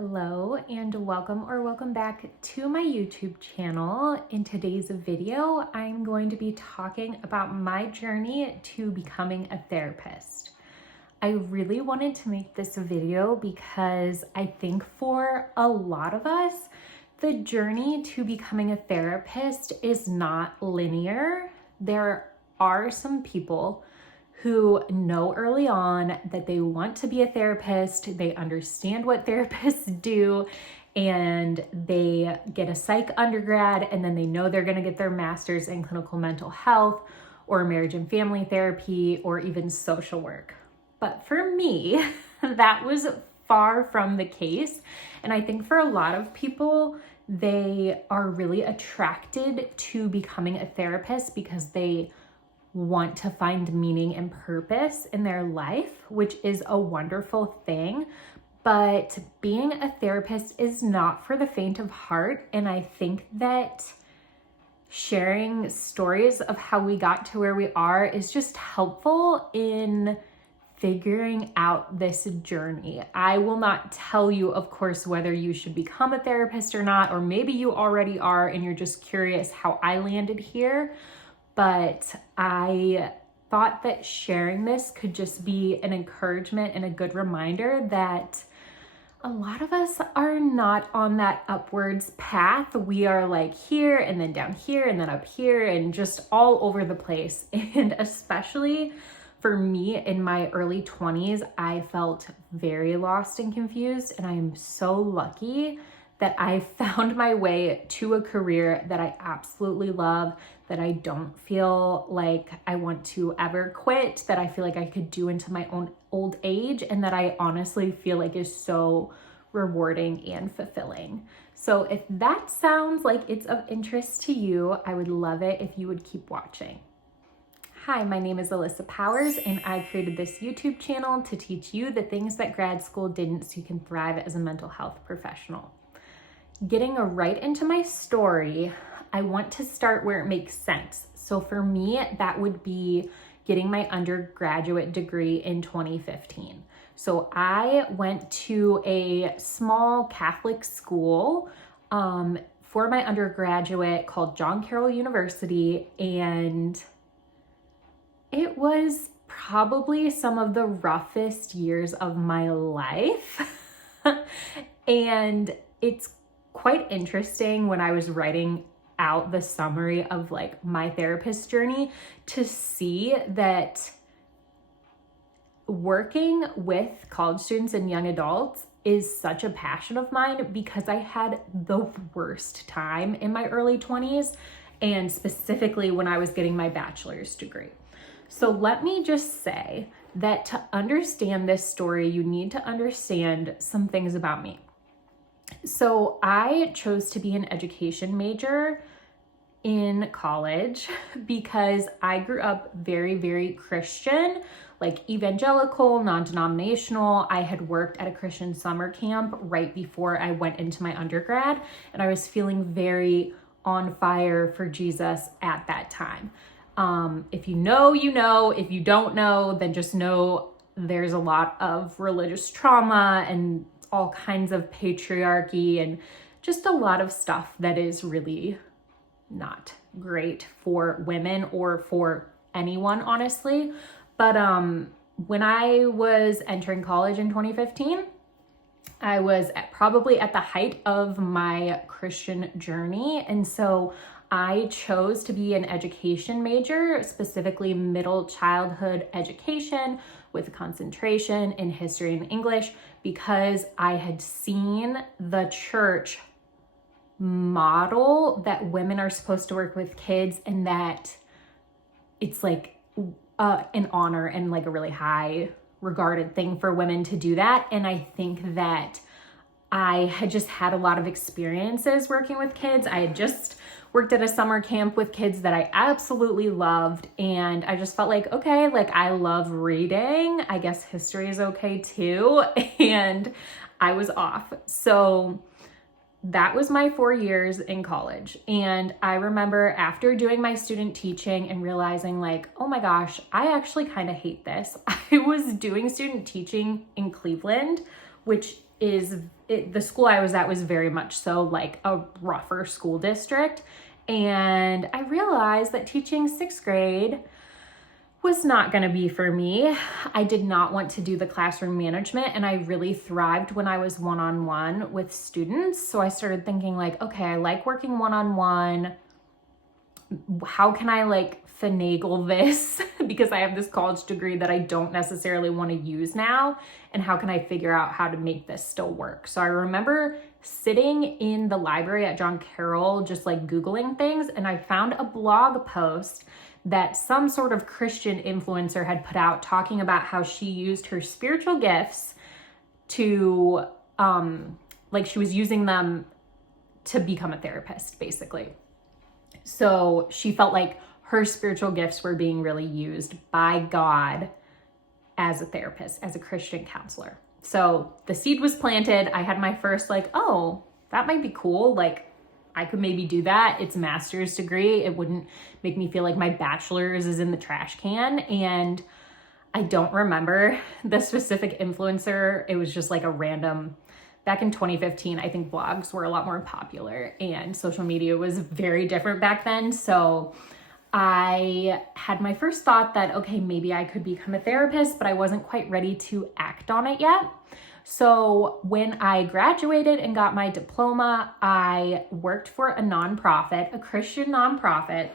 Hello and welcome back to my YouTube channel. In today's video, I'm going to be talking about my journey to becoming a therapist. I really wanted to make this video because I think for a lot of us, the journey to becoming a therapist is not linear. There are some people who know early on that they want to be a therapist, they understand what therapists do, and they get a psych undergrad, and then they know they're gonna get their master's in clinical mental health or marriage and family therapy or even social work. But for me, that was far from the case. And I think for a lot of people, they are really attracted to becoming a therapist because they want to find meaning and purpose in their life, which is a wonderful thing. But being a therapist is not for the faint of heart. And I think that sharing stories of how we got to where we are is just helpful in figuring out this journey. I will not tell you, of course, whether you should become a therapist or not, or maybe you already are and you're just curious how I landed here. But I thought that sharing this could just be an encouragement and a good reminder that a lot of us are not on that upwards path. We are like here and then down here and then up here and just all over the place. And especially for me in my early 20s, I felt very lost and confused. And I am so lucky that I found my way to a career that I absolutely love, that I don't feel like I want to ever quit, that I feel like I could do into my own old age, and that I honestly feel like is so rewarding and fulfilling. So if that sounds like it's of interest to you, I would love it if you would keep watching. Hi, my name is Alyssa Powers, and I created this YouTube channel to teach you the things that grad school didn't so you can thrive as a mental health professional. Getting right into my story, I want to start where it makes sense. So for me, that would be getting my undergraduate degree in 2015. So I went to a small Catholic school for my undergraduate called John Carroll University, and it was probably some of the roughest years of my life. And it's quite interesting when I was writing out the summary of like my therapist journey to see that working with college students and young adults is such a passion of mine because I had the worst time in my early 20s, and specifically when I was getting my bachelor's degree. So let me just say that to understand this story, you need to understand some things about me. So I chose to be an education major in college because I grew up very, very Christian, like evangelical, non-denominational. I had worked at a Christian summer camp right before I went into my undergrad, and I was feeling very on fire for Jesus at that time. If you know, you know. If you don't know, then just know there's a lot of religious trauma and all kinds of patriarchy and just a lot of stuff that is really not great for women or for anyone, honestly. But when I was entering college in 2015, I was probably at the height of my Christian journey. And so I chose to be an education major, specifically middle childhood education with a concentration in history and English, because I had seen the church model that women are supposed to work with kids and that it's like an honor and like a really high regarded thing for women to do that. And I think that I had just had a lot of experiences working with kids. I had just worked at a summer camp with kids that I absolutely loved. And I just felt like, okay, like I love reading. I guess history is okay too. And I was off. So that was my 4 years in college. And I remember after doing my student teaching and realizing like, oh my gosh, I actually kind of hate this. I was doing student teaching in Cleveland, which is the school I was at was very much so like a rougher school district. And I realized that teaching 6th grade was not going to be for me. I did not want to do the classroom management, and I really thrived when I was one-on-one with students. So I started thinking like, okay, I like working one-on-one. How can I like finagle this because I have this college degree that I don't necessarily want to use now, and how can I figure out how to make this still work? So I remember sitting in the library at John Carroll just like Googling things, and I found a blog post that some sort of Christian influencer had put out talking about how she used her spiritual gifts to like she was using them to become a therapist basically. So she felt like her spiritual gifts were being really used by God as a therapist, as a Christian counselor. So the seed was planted. I had my first like, oh, that might be cool. Like I could maybe do that. It's a master's degree. It wouldn't make me feel like my bachelor's is in the trash can. And I don't remember the specific influencer. It was just like a random, back in 2015, I think blogs were a lot more popular and social media was very different back then. So I had my first thought that, okay, maybe I could become a therapist, but I wasn't quite ready to act on it yet. So when I graduated and got my diploma, I worked for a nonprofit, a Christian nonprofit,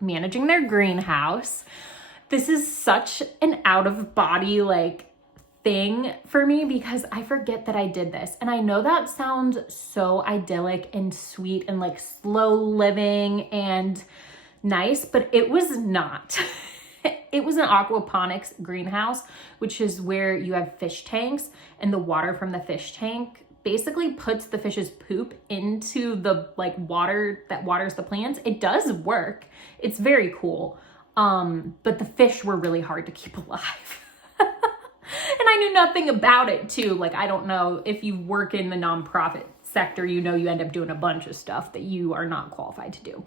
managing their greenhouse. This is such an out of body like thing for me because I forget that I did this. And I know that sounds so idyllic and sweet and like slow living and nice, but it was not. It was an aquaponics greenhouse, which is where you have fish tanks, and the water from the fish tank basically puts the fish's poop into the like water that waters the plants. It does work. It's very cool. But the fish were really hard to keep alive. And I knew nothing about it too. Like, I don't know if you work in the nonprofit sector, you know, you end up doing a bunch of stuff that you are not qualified to do.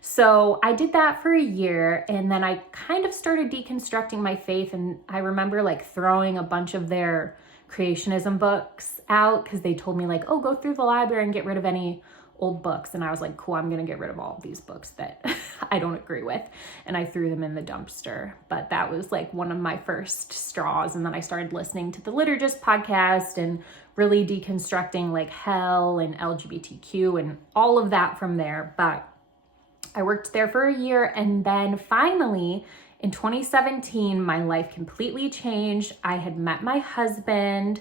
So I did that for a year, and then I kind of started deconstructing my faith. And I remember like throwing a bunch of their creationism books out because they told me like, oh, go through the library and get rid of any old books. And I was like, cool, I'm going to get rid of all of these books that I don't agree with. And I threw them in the dumpster. But that was like one of my first straws. And then I started listening to the Liturgist podcast and really deconstructing like hell and LGBTQ and all of that from there. But I worked there for a year, and then finally in 2017, my life completely changed. I had met my husband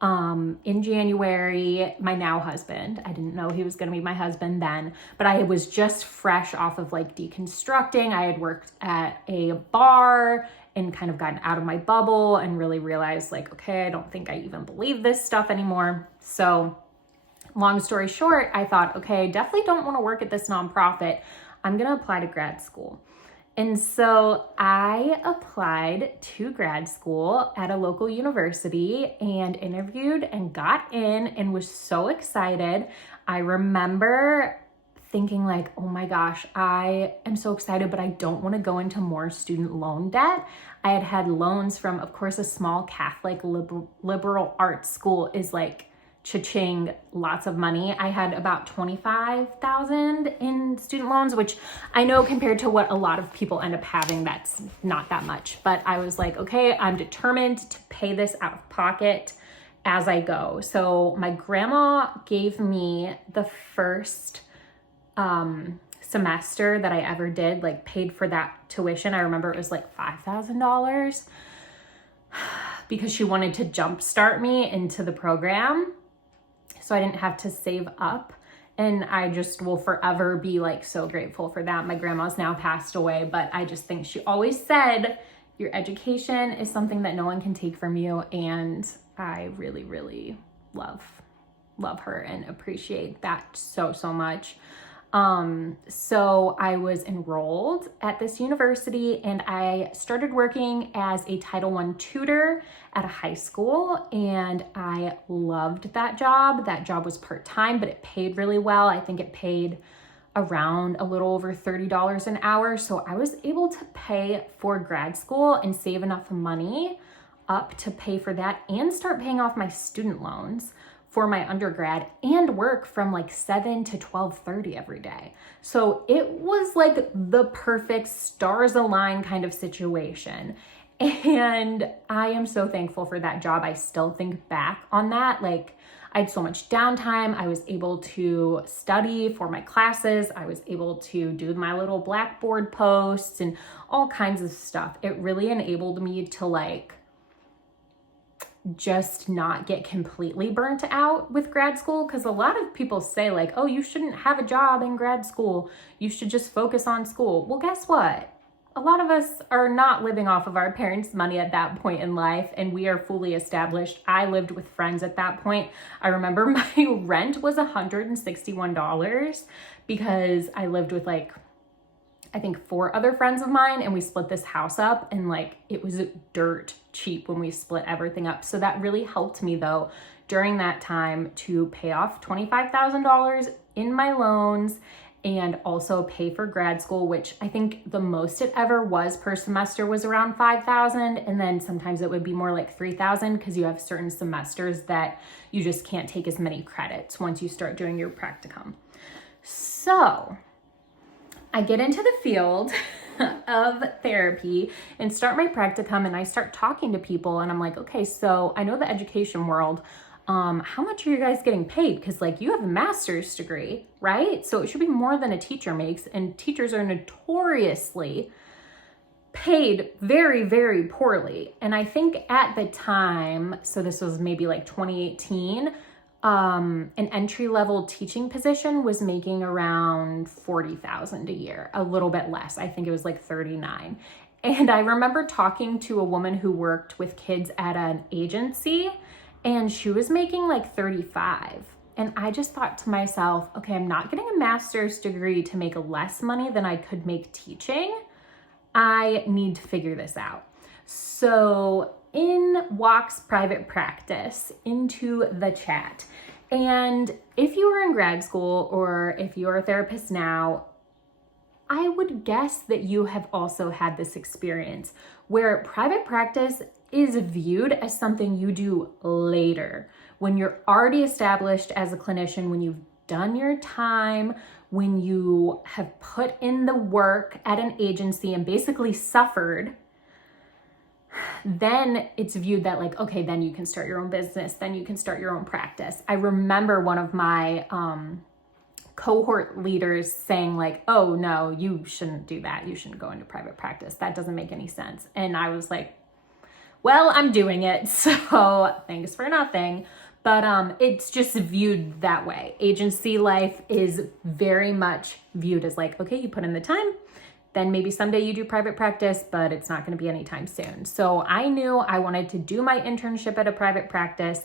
in January, my now husband. I didn't know he was going to be my husband then, but I was just fresh off of like deconstructing. I had worked at a bar and kind of gotten out of my bubble and really realized like, okay, I don't think I even believe this stuff anymore. So long story short, I thought, okay, I definitely don't want to work at this nonprofit. I'm going to apply to grad school. And so I applied to grad school at a local university and interviewed and got in and was so excited. I remember thinking like, oh my gosh, I am so excited, but I don't want to go into more student loan debt. I had had loans from, of course, a small Catholic liberal arts school is like cha-ching, lots of money. I had about $25,000 in student loans, which I know compared to what a lot of people end up having, that's not that much. But I was like, okay, I'm determined to pay this out of pocket as I go. So my grandma gave me the first semester that I ever did, like paid for that tuition. I remember it was like $5,000 because she wanted to jumpstart me into the program, so I didn't have to save up. And I just will forever be like so grateful for that. My grandma's now passed away, but I just think she always said, your education is something that no one can take from you. And I really, really love her and appreciate that so much. So I was enrolled at this university, and I started working as a Title I tutor at a high school, and I loved that job. That job was part-time, but it paid really well. I think it paid around a little over $30 an hour. So I was able to pay for grad school and save enough money up to pay for that and start paying off my student loans for my undergrad and work from like 7 to 12:30 every day. So it was like the perfect stars align kind of situation. And I am so thankful for that job. I still think back on that. Like, I had so much downtime. I was able to study for my classes. I was able to do my little Blackboard posts and all kinds of stuff. It really enabled me to like just not get completely burnt out with grad school. Because a lot of people say like, oh, you shouldn't have a job in grad school. You should just focus on school. Well, guess what? A lot of us are not living off of our parents' money at that point in life, and we are fully established. I lived with friends at that point. I remember my rent was $161 because I lived with like, I think 4 other friends of mine, and we split this house up, and like it was dirt cheap when we split everything up. So that really helped me though during that time to pay off $25,000 in my loans and also pay for grad school, which I think the most it ever was per semester was around $5,000. And then sometimes it would be more like $3,000 because you have certain semesters that you just can't take as many credits once you start doing your practicum. So I get into the field of therapy and start my practicum, and I start talking to people, and I'm like, okay, so I know the education world. How much are you guys getting paid? Because like you have a master's degree, right? So it should be more than a teacher makes, and teachers are notoriously paid very, very poorly. And I think at the time, so this was maybe like 2018, an entry-level teaching position was making around $40,000 a year, a little bit less. I think it was like 39. And I remember talking to a woman who worked with kids at an agency, and she was making like 35. And I just thought to myself, okay, I'm not getting a master's degree to make less money than I could make teaching. I need to figure this out. So in walks private practice into the chat. And if you were in grad school or if you're a therapist now, I would guess that you have also had this experience where private practice is viewed as something you do later, when you're already established as a clinician, when you've done your time, when you have put in the work at an agency and basically suffered. Then it's viewed that like, okay, then you can start your own business, then you can start your own practice. I remember one of my cohort leaders saying like, oh no, you shouldn't do that. You shouldn't go into private practice. That doesn't make any sense. And I was like, well, I'm doing it, so thanks for nothing. But it's just viewed that way. Agency life is very much viewed as like, okay, you put in the time, then maybe someday you do private practice, but it's not going to be anytime soon. So I knew I wanted to do my internship at a private practice,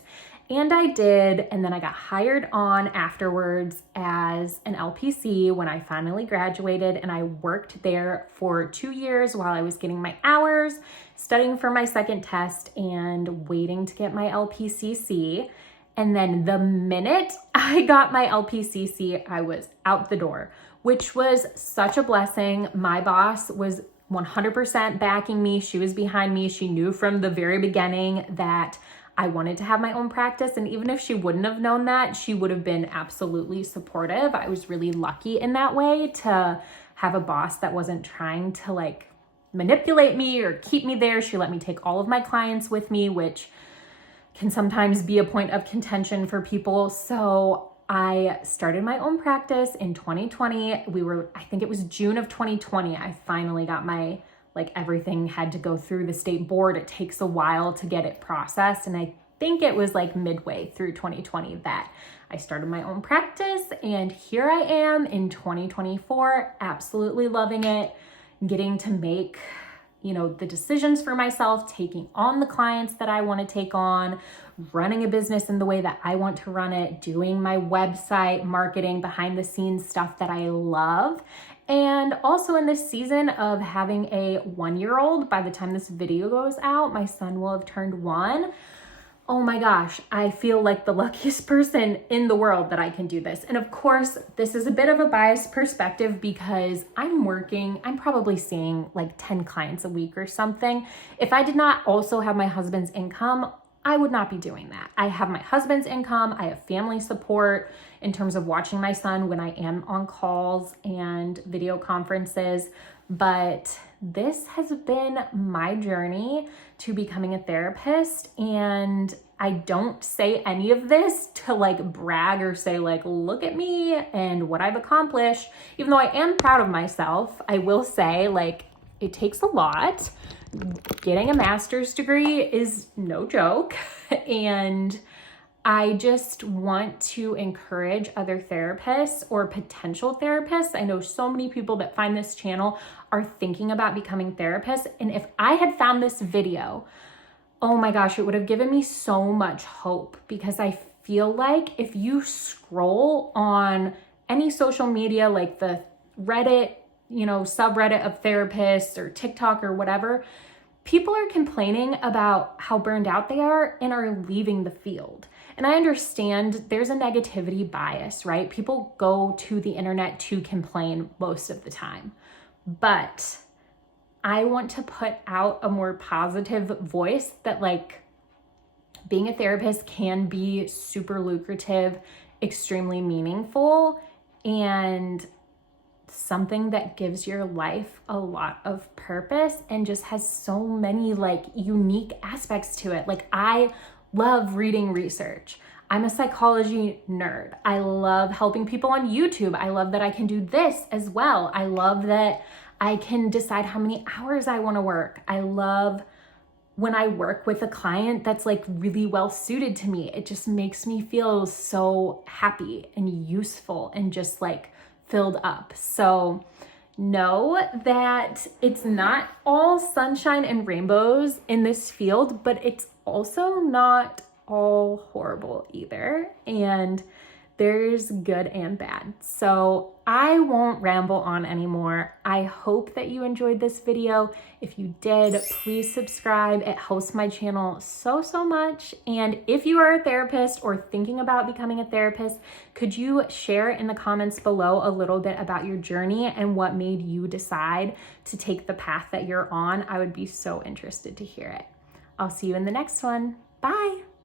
and I did. And then I got hired on afterwards as an LPC when I finally graduated, and I worked there for 2 years while I was getting my hours, studying for my second test, and waiting to get my LPCC. And then the minute I got my LPCC, I was out the door, which was such a blessing. My boss was 100% backing me. She was behind me. She knew from the very beginning that I wanted to have my own practice. And even if she wouldn't have known that, she would have been absolutely supportive. I was really lucky in that way to have a boss that wasn't trying to like manipulate me or keep me there. She let me take all of my clients with me, which can sometimes be a point of contention for people. So I started my own practice in 2020. I think it was June of 2020. I finally got my, like everything had to go through the state board. It takes a while to get it processed. And I think it was like midway through 2020 that I started my own practice. And here I am in 2024, absolutely loving it, getting to make, the decisions for myself, taking on the clients that I want to take on, running a business in the way that I want to run it, doing my website, marketing, behind the scenes stuff that I love. And also in this season of having a 1-year-old, by the time this video goes out, my son will have turned 1. oh my gosh, I feel like the luckiest person in the world that I can do this. And of course, this is a bit of a biased perspective because I'm probably seeing like 10 clients a week or something. If I did not also have my husband's income, I would not be doing that. I have my husband's income, I have family support in terms of watching my son when I am on calls and video conferences, but this has been my journey to becoming a therapist, and I don't say any of this to like brag or say like, look at me and what I've accomplished. Even though I am proud of myself, I will say like it takes a lot. Getting a master's degree is no joke, and I just want to encourage other therapists or potential therapists. I know so many people that find this channel are thinking about becoming therapists. And if I had found this video, oh my gosh, it would have given me so much hope, because I feel like if you scroll on any social media, like the Reddit, subreddit of therapists or TikTok or whatever, people are complaining about how burned out they are and are leaving the field. And I understand there's a negativity bias, right? People go to the internet to complain most of the time. But I want to put out a more positive voice that like being a therapist can be super lucrative, extremely meaningful, and something that gives your life a lot of purpose and just has so many like unique aspects to it. Like I love reading research. I'm a psychology nerd. I love helping people on YouTube. I love that I can do this as well. I love that I can decide how many hours I want to work. I love when I work with a client that's like really well suited to me. It just makes me feel so happy and useful and just like filled up. So know that it's not all sunshine and rainbows in this field, but it's also not all horrible either. And there's good and bad. So I won't ramble on anymore. I hope that you enjoyed this video. If you did, please subscribe. It helps my channel so much. And if you are a therapist or thinking about becoming a therapist, could you share in the comments below a little bit about your journey and what made you decide to take the path that you're on? I would be so interested to hear it. I'll see you in the next one. Bye.